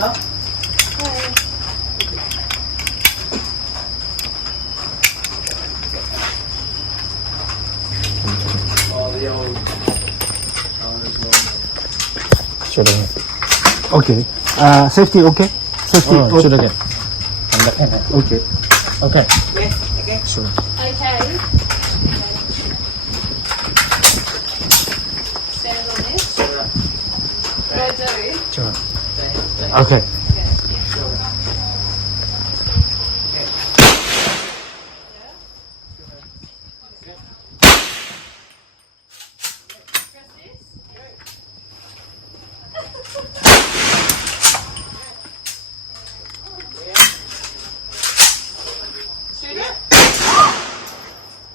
Should have. Okay. Safety okay? Safety Oh, should have. Okay. Okay. Okay. Sure. Okay. Stand on this. What do I do? Sure. Okay. Press this. Shoot it.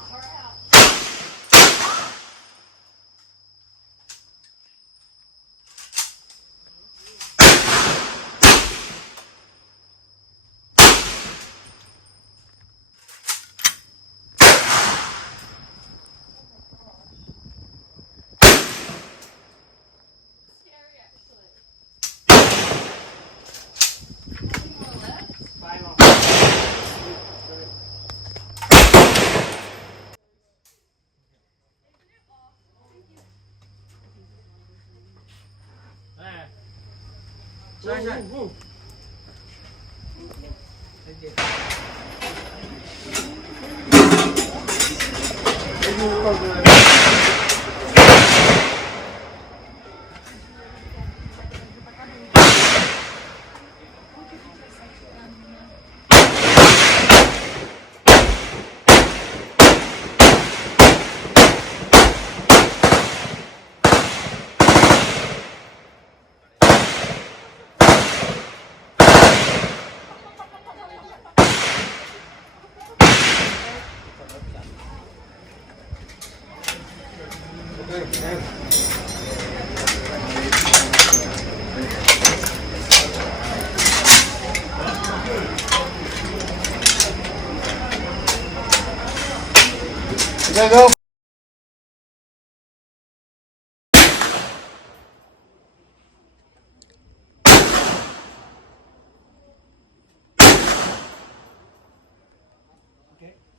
Or out. Scary, actually. More left. 5 more. Sorry. Okay, go.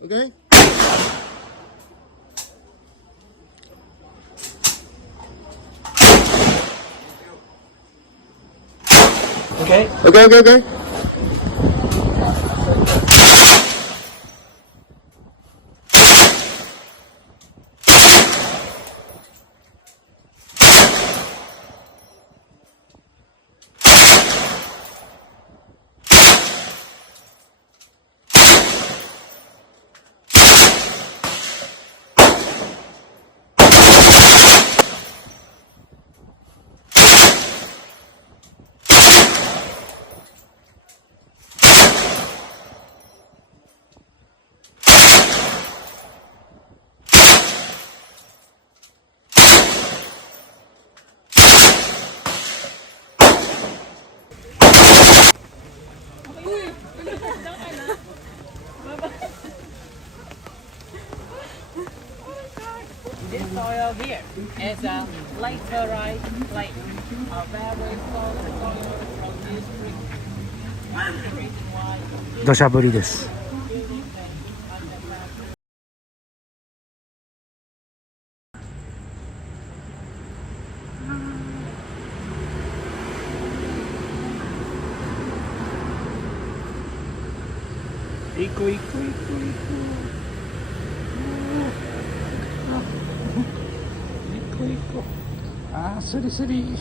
Okay. Okay. Okay. This soil here is a laterite clay, a very soft soil from this creek. One reason why 土砂降りです。 行こう。行こう。あー、スリスリ。